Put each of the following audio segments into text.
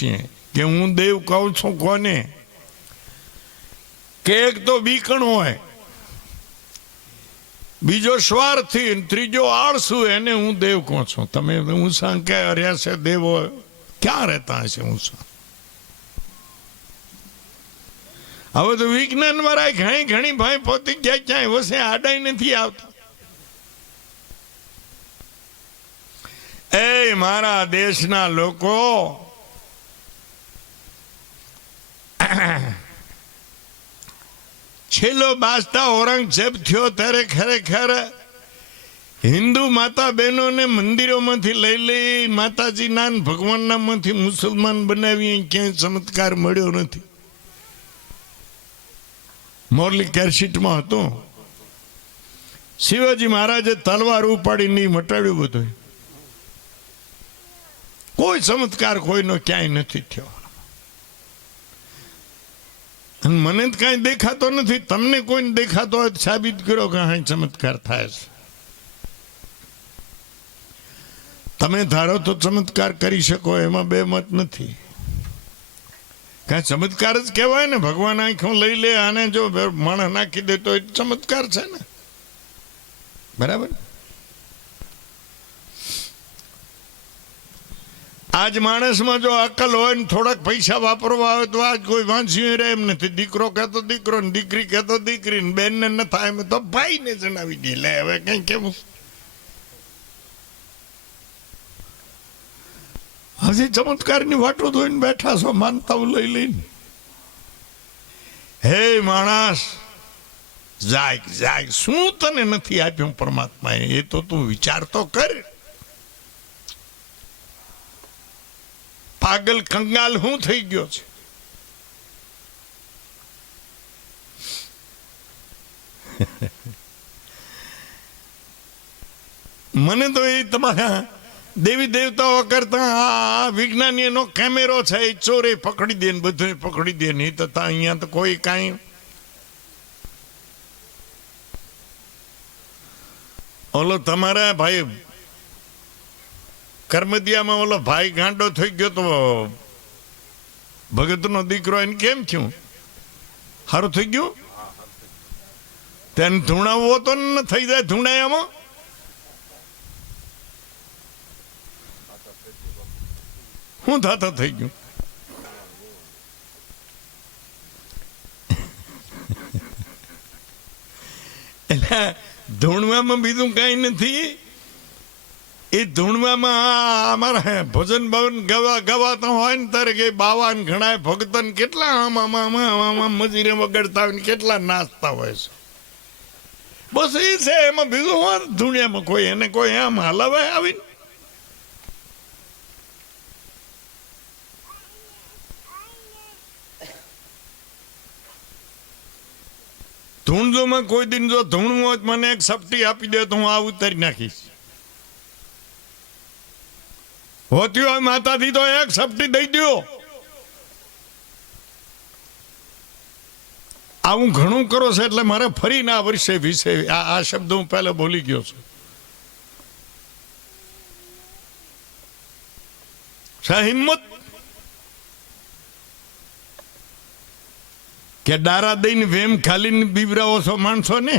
છીએ કે હું દેવ કહું છું કોને? કે એક તો બીકણ હોય, બીજો સ્વાર્થી, ત્રીજો આળસુ, એને હું દેવ કહું છું. તમે ઊંસા ક્યાં રહ્યા છે દેવો? ક્યાં રહેતા હશે ઊંસા? હવે તો વિજ્ઞાન વાળા ઘણી ભાઈ પોતી ક્યાંય ક્યાંય વસે આડાઈ નથી આવતા. એ મારા દેશના લોકો, છેલ્લો બાદશાહ ઔરંગઝેબ થયો ત્યારે ખરેખર હિન્દુ માતા બહેનોને મંદિરોમાંથી લઈ માતાજીના ભગવાનના માંથી મુસલમાન બનાવી ક્યાંય ચમત્કાર મળ્યો નથી. મોરલી કેરશીટમાં હતું, શિવાજી મહારાજે તલવાર ઉપાડીને મટાડ્યું બધું. કોઈ ચમત્કાર કોઈનો ક્યાંય નથી થયો. અને મને જ કાંઈ દેખાતો નથી. તમને કોઈને દેખાતો હોય સાબિત કરો કે હા ચમત્કાર થાય છે. તમે ધારો તો ચમત્કાર કરી શકો, એમાં બે મત નથી. કાંઈ ચમત્કાર જ કહેવાય ને. ભગવાન આંખો લઈ લે, આને જો માણસ નાખી દે તો એ ચમત્કાર છે ને, બરાબર? આજ માણસમાં જો અકલ હોય ને થોડાક પૈસા વાપરવા આવે તો આજ કોઈ વાંચ્યું રહે એમ નથી. દીકરો કહેતો દીકરો ને દીકરી કહેતો દીકરી ને બેન ને ન થાય એમ તો ભાઈને જણાવી દે. લે હવે કઈ કેવું? હજી ચમત્કારની વાતો ધોઈને બેઠા છો માનતાઓ લઈ લઈને. હે માણસ, જાગ શું તને નથી આપ્યું પરમાત્મા? એ તો તું વિચાર તો કર. પાગલ કંગાલ હું થઈ ગયો છે? મને તો એ તમારા દેવી દેવતાઓ કરતા આ વિજ્ઞાનીનો કેમેરો છે એ ચોરે પકડી દે ને બધું પકડી દે. નહીં તો અહીંયા તો કોઈ કાંઈ. ઓલો તમારા ભાઈ કરમદિયામાં ઓલો ભાઈ ગાંડો થઈ ગયો તો ભગતનો દીકરો, એને કેમ થયું? સારું થઈ ગયું? તેને ધૂણાવવો તો ન થઈ જાય ધૂણાયામાં? શું થતા થઈ ગયું? એટલે ધૂણવામાં બીજું કઈ નથી. એ ધૂણવામાં અમારા ભજન ભવન ગવાતા હોય ને ત્યારે કે બાવા ને ઘણા ભગતન કેટલા આમાં મજીરે વગાડતા હોય ને કેટલા નાચતા હોય છે. બસ એ છે. એમાં બીજું હોય ધૂણિયામાં કોઈ એને કોઈ આમ હલાવે આવીને. ધૂણજોમાં કોઈ દિન જો ધૂણવું હોય મને એક સપટી આપી દે તો હું આ ઉતારી નાખીશ. હોતી હોય માતાજી તો એક સપટી દઈ દો. આવું ઘણું કરો છે એટલે મારે ફરી ના વર્ષે વિશે આ શબ્દ હું પહેલા બોલી ગયો છું. હિંમત કે ડારા દઈને વેમ ખાલીને બીવરાવો છો માણસો ને.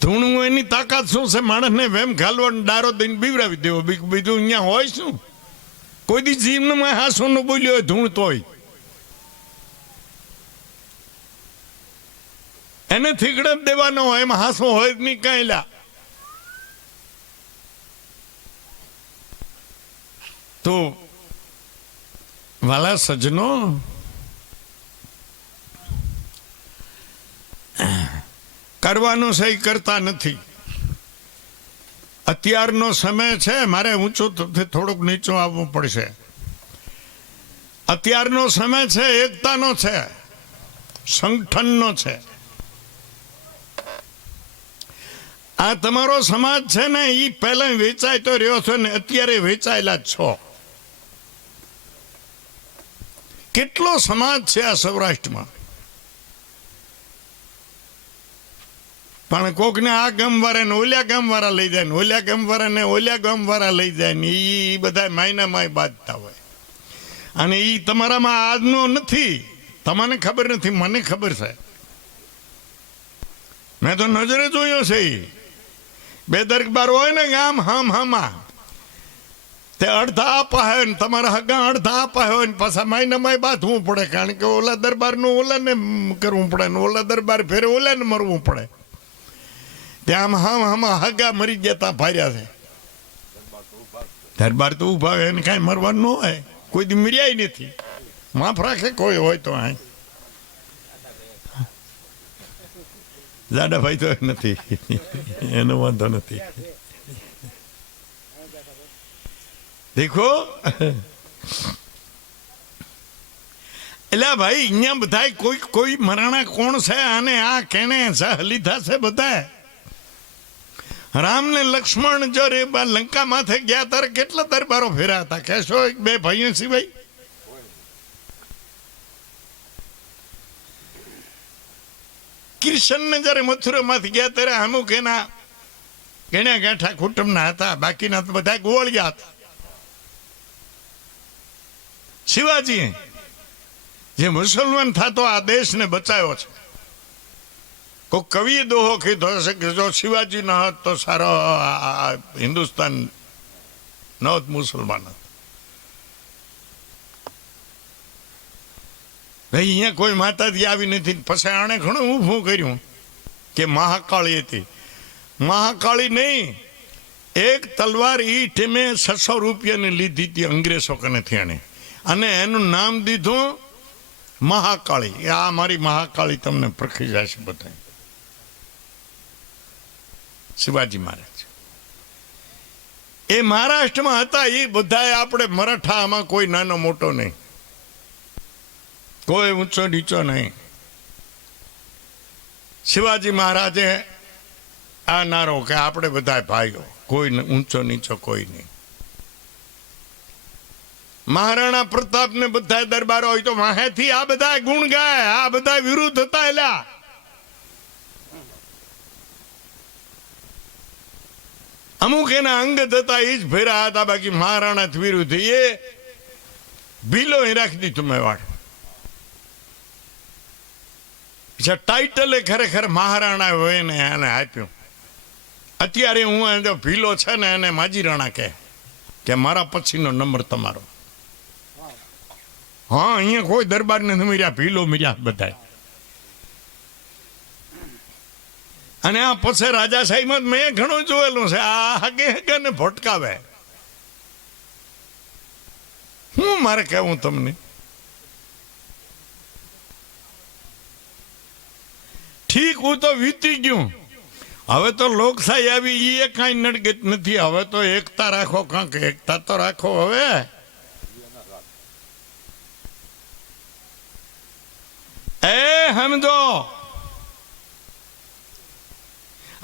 ધૂણવું એની તાકાત શું છે? માણસને વેમ ખાલવાનો ડારો દઈને બીવરાવી દેવો. બીજું અહીંયા હોય શું? કોઈ દી જીવનમાં હાસો નો બોલ્યો હોય ધૂણતો હોય એને થીગડે દેવાનો હોય, એમાં હાસો હોય જ નહીં કાંઈ. લા તો વાલા સજનો, કરવાનું સહી કરતા નથી. અત્યારનો સમય છે, મારે ઊંચું થોડુંક નીચું આવવું પડશે. અત્યારનો સમય છે એકતાનો છે, સંગઠનનો છે. આ તમારો સમાજ છે ને એ પહેલા વેચાય તો રહ્યો છો ને અત્યારે વેચાયેલા જ છો. કેટલો સમાજ છે આ સૌરાષ્ટ્રમાં? પણ કોકને આ ગામવાળા ને ઓલ્યા ગામવાળા લઈ જાય ને ઓલ્યા ગામવાળા ને ઓલ્યા ગામવાળા લઈ જાય ને એ બધા માયનામાં બાંધતા હોય. અને એ તમારામાં આજનો નથી, તમને ખબર નથી, મને ખબર છે. મેં તો નજરે જોયો છે. બે દરબાર હોય ને ગામ હામાં તે અડધા આપા હોય ને તમારા હગા અડધા આપા હોય ને પાછા માયનામાં બાંધવું પડે, કારણ કે ઓલા દરબારનું ઓલાને કરવું પડે ને ઓલા દરબાર ફેરે ઓલાને મરવું પડે. ત્યાં હામાં હગા મરી ગયા તા ભાર્યા છે. દરબાર તો ઉભા હોય એને કાંઈ મરવાનું ન હોય, કોઈ દી મર્યાય નથી. માફ રાખે કોઈ હોય તો. આ જાડાભાઈ તો નથી, એનો વાંધો નથી. દેખો એટલે ભાઈ અહીંયા બધા કોઈ મરાણા કોણ છે અને આ કેને લીધા છે બધા. રામ ને લક્ષ્મણ જો રે લંકા માથે ગયા ત્યારે કેટલા દરબારો ફેર્યા હતા કહેશો? એક બે ભાઈઓ સિવાય. કિશન ને જયારે મથુરા માંથી ગયા ત્યારે અમુક એના ગણ્યા ગાંઠા કુટુંબના હતા, બાકીના તો બધા ગોળિયા હતા. શિવાજી જે મુસલમાન થતો આ દેશને બચાવ્યો છે. કોઈ કવિએ દોહો કીધો હશે કે જો શિવાજી ન હોત તો સારો હિન્દુસ્તાન ન હોત, મુસલમાન હોત. ભાઈ અહીંયા કોઈ માતાજી આવી નથી. પછી આણે ઘણું ઊભું કર્યું કે મહાકાળી હતી. મહાકાળી નહીં, એક તલવાર ઈ ટીમે 600 રૂપિયાની લીધી હતી અંગ્રેજો કનેથી આણે, અને એનું નામ દીધું મહાકાળી. આ મારી મહાકાળી તમને પ્રખી જાય છે બધા. શિવાજી મહારાજ એ મહારાષ્ટ્રમાં હતા. એ બધા આપણે મરાઠામાં કોઈ નાનો મોટો નહીં, કોઈ ઊંચો નીચો નહીં. શિવાજી મહારાજે આ નારો કે આપણે બધા ભાઈઓ, કોઈ ઊંચો નીચો કોઈ નહીં. મહારાણા પ્રતાપ ને બધા દરબારો હોય તો વાહેથી આ બધા ગુણ ગાય. આ બધા વિરુદ્ધ હતા. એલા અમુક એના અંગત હતા એ જ ફેરા હતા, બાકી મહારાણા વિરુદ્ધ. એ ભીલો રાખી દીધું મેં વાળ. ટાઇટલે ખરેખર મહારાણા હોય ને એને આપ્યું. અત્યારે હું જો ભીલો છે ને એને માજીરાણા કે મારા પછીનો નંબર તમારો. હા, અહીંયા કોઈ દરબાર ને મળ્યા, ભીલો મળ્યા બધા. અને આ પછી રાજા સાહેબ મેં ઘણું જોયેલું છે. આ હગે હગે ને ભટકાવે. હું મારે કહેવું તમને, ઠીક હું તો વીતી ગયું. હવે તો લોકશાહી આવી, એ કાંઈ નડગત નથી. હવે તો એકતા રાખો, કાંક એકતા તો રાખો. હવે એ સમજો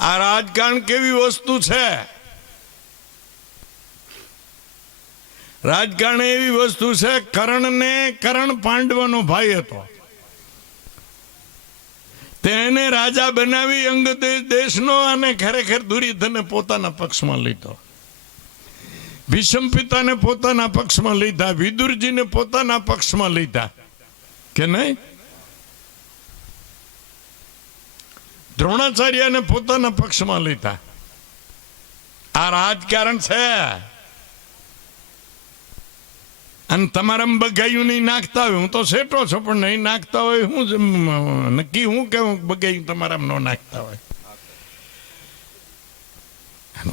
આ રાજકારણ કેવી વસ્તુ છે. રાજકારણ એવી વસ્તુ છે. કરણ પાંડવનો ભાઈ હતો, તેને રાજા બનાવી અંગ દેશનો, અને ખરેખર દુર્યોધને પોતાના પક્ષમાં લીધો. ભીષ્મ પિતાને પોતાના પક્ષમાં લીધા, વિદુરજીને પોતાના પક્ષમાં લીધા કે નહીં, દ્રોણાચાર્યને પોતાના પક્ષમાં લીધા. આ રાજકારણ છે. અને તમારા બગાયું નહીં નાખતા હોય, હું તો સેટો છો પણ નહીં નાખતા હોય, હું નક્કી હું કેવું બગાયું તમારા ન નાખતા હોય.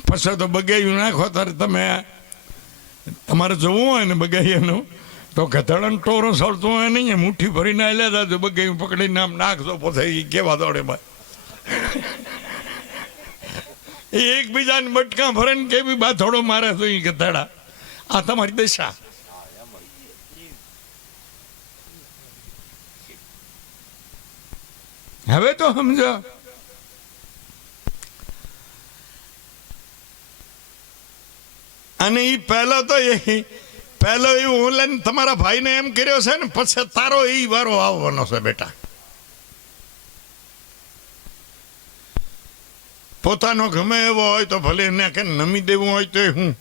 પછી તો બગાયું નાખો ત્યારે તમે તમારે જોવું હોય ને બગાયાનું તો ગધેડાનો ટોરો સળતો હોય નહીં, મુઠ્ઠી ભરીને આલ્યા હતા બગાયું પકડીને આમ નાખતો પછી એ કેવા દોડે ભાઈ. એકબીજાને બટકા ભરે ને કેવી બાથોડો મારે તો એ ગધેડા. આ તમારી દશા. હવે તો સમજો. અને એ પહેલો એવું ઓનલાઈન તમારા ભાઈને એમ કર્યો છે ને, પછી તારો એ વારો આવવાનો છે બેટા. પોતાનો ગમે એવો હોય તો ભલે એને કે નમી દેવું હોય તો હું